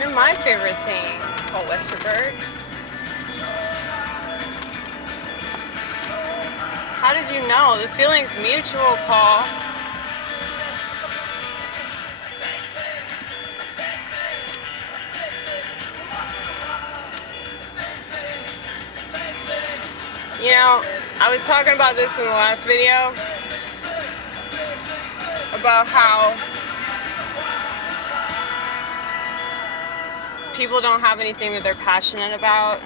You're my favorite thing, Paul Westerberg. How did you know? The feeling's mutual, Paul. You know, I was talking about this in the last video, about how people don't have anything that they're passionate about,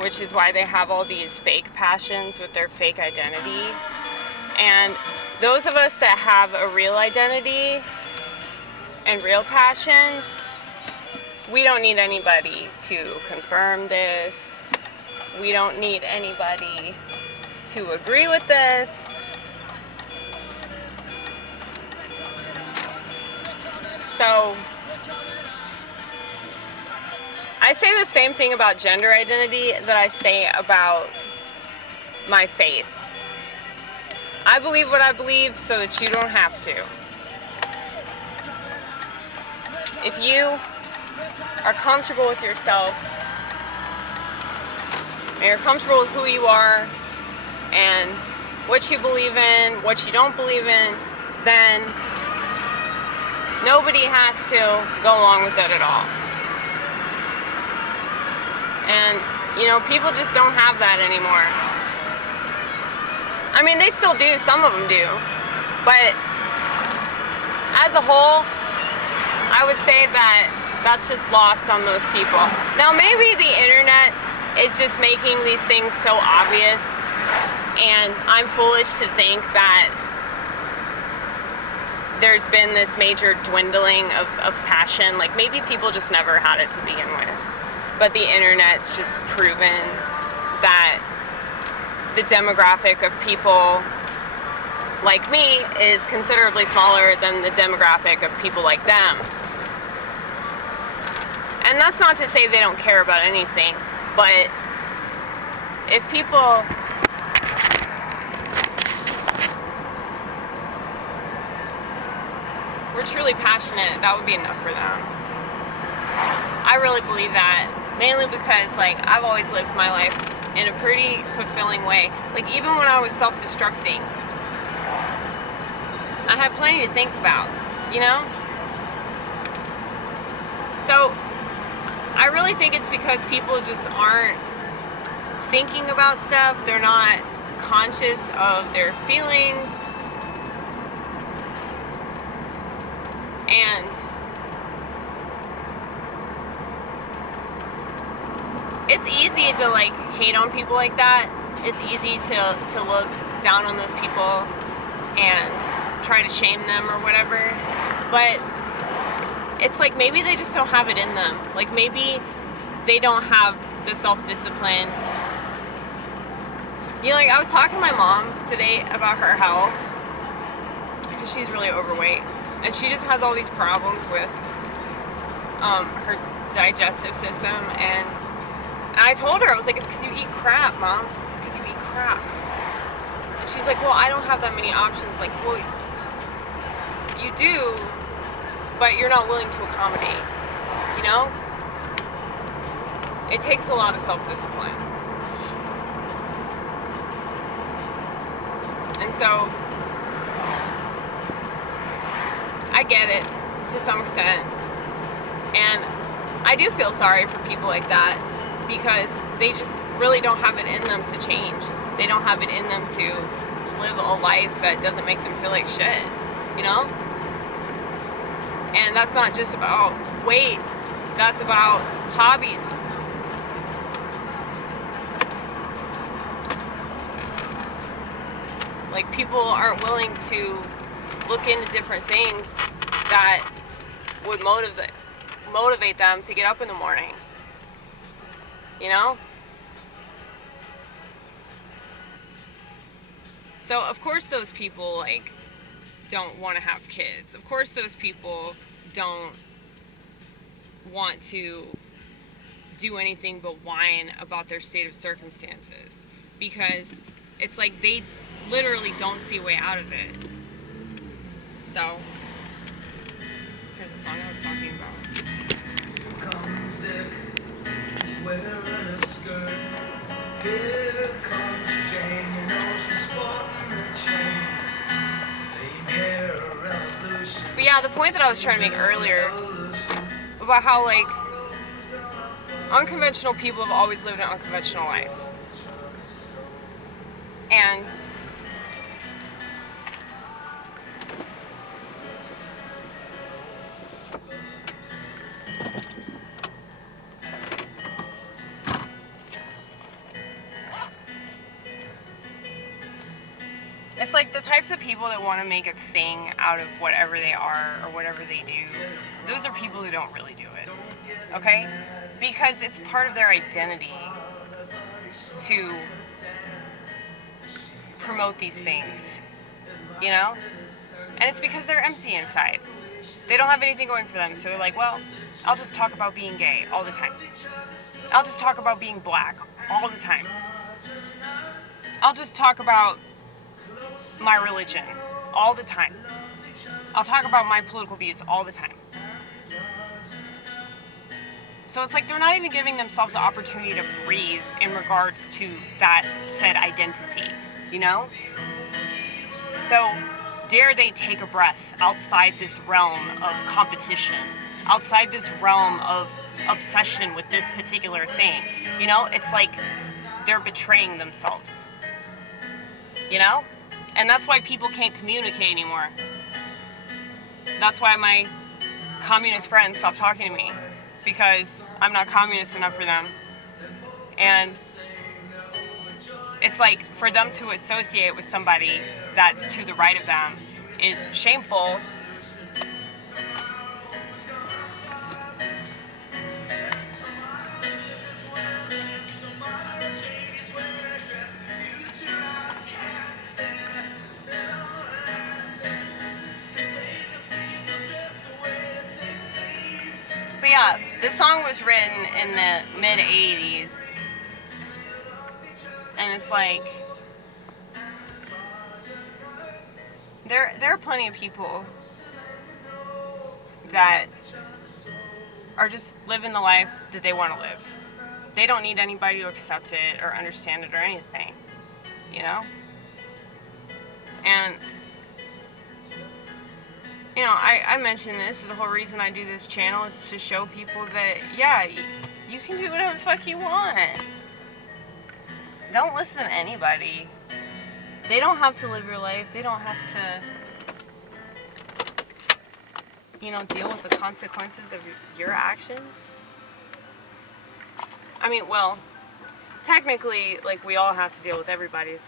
which is why they have all these fake passions with their fake identity. And those of us that have a real identity and real passions, we don't need anybody to confirm this. We don't need anybody to agree with this. So I say the same thing about gender identity that I say about my faith. I believe what I believe so that you don't have to. If you are comfortable with yourself, and you're comfortable with who you are and what you believe in, what you don't believe in, then nobody has to go along with it at all. And, you know, people just don't have that anymore. I mean, they still do, some of them do, but as a whole, I would say that that's just lost on most people. Now, maybe the internet is just making these things so obvious, and I'm foolish to think that there's been this major dwindling of passion. Like, maybe people just never had it to begin with, but the internet's just proven that the demographic of people like me is considerably smaller than the demographic of people like them. And that's not to say they don't care about anything, but if people were truly passionate, that would be enough for them. I really believe that, mainly because, like, I've always lived my life in a pretty fulfilling way. Like, even when I was self-destructing, I had plenty to think about, you know? So I really think it's because people just aren't thinking about stuff. They're not conscious of their feelings. And it's easy to, like, hate on people like that. It's easy to look down on those people and try to shame them or whatever. But it's like, maybe they just don't have it in them. Like, maybe they don't have the self-discipline. You know, like, I was talking to my mom today about her health, because she's really overweight, and she just has all these problems with her digestive system, and I told her, I was like, it's because you eat crap, Mom. It's because you eat crap. And she's like, well, I don't have that many options. I'm like, well, you do, but you're not willing to accommodate, you know? It takes a lot of self-discipline. And so, I get it to some extent. And I do feel sorry for people like that, because they just really don't have it in them to change. They don't have it in them to live a life that doesn't make them feel like shit, you know? And that's not just about weight, that's about hobbies. Like, people aren't willing to look into different things that would motivate them to get up in the morning, you know? So of course those people, like, don't want to have kids. Of course those people don't want to do anything but whine about their state of circumstances, because it's like they literally don't see a way out of it. So here's the song I was talking about. But yeah, the point that I was trying to make earlier about how, like, unconventional people have always lived an unconventional life. And it's like the types of people that want to make a thing out of whatever they are or whatever they do, those are people who don't really do it, okay? Because it's part of their identity to promote these things, you know? And it's because they're empty inside. They don't have anything going for them, so they're like, well, I'll just talk about being gay all the time. I'll just talk about being black all the time. I'll just talk about my religion all the time. I'll talk about my political views all the time. So it's like they're not even giving themselves the opportunity to breathe in regards to that said identity, you know? So dare they take a breath outside this realm of competition, outside this realm of obsession with this particular thing, you know? It's like they're betraying themselves, you know? And that's why people can't communicate anymore. That's why my communist friends stop talking to me, because I'm not communist enough for them. And it's like for them to associate with somebody that's to the right of them is shameful. But yeah, this song was written in the mid-'80s. And it's like, there are plenty of people that are just living the life that they want to live. They don't need anybody to accept it or understand it or anything, you know? And, you know, I mentioned this, the whole reason I do this channel is to show people that, yeah, you can do whatever the fuck you want. Don't listen to anybody. They don't have to live your life. They don't have to, you know, deal with the consequences of your actions. I mean, well, technically, like, we all have to deal with everybody's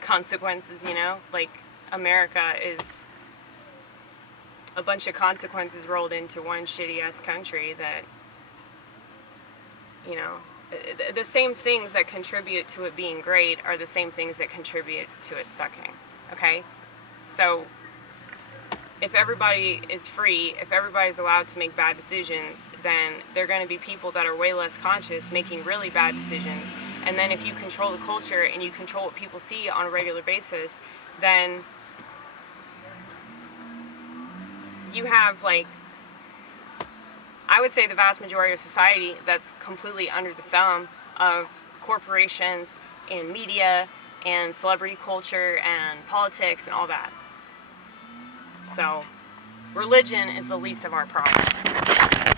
consequences, you know? Like, America is a bunch of consequences rolled into one shitty-ass country that, you know, the same things that contribute to it being great are the same things that contribute to it sucking, okay? So, if everybody is free, if everybody's allowed to make bad decisions, then there are going to be people that are way less conscious making really bad decisions. And then if you control the culture and you control what people see on a regular basis, then you have, like, I would say the vast majority of society that's completely under the thumb of corporations and media and celebrity culture and politics and all that. So, religion is the least of our problems.